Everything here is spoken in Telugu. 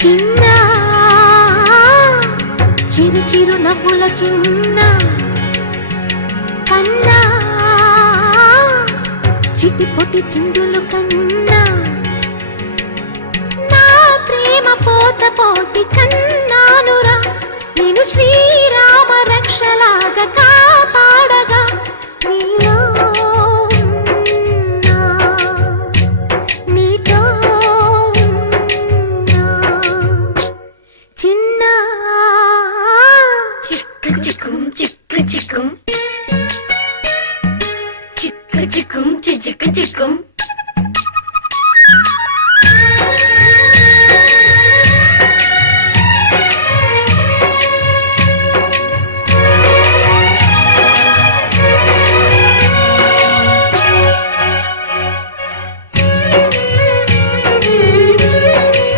చిన్న చిరు చిరు నవ్వుల చిన్న కన్నా చిటిపొటి చిందులు కన్నా నా ప్రేమ పోత పోసి కన్నా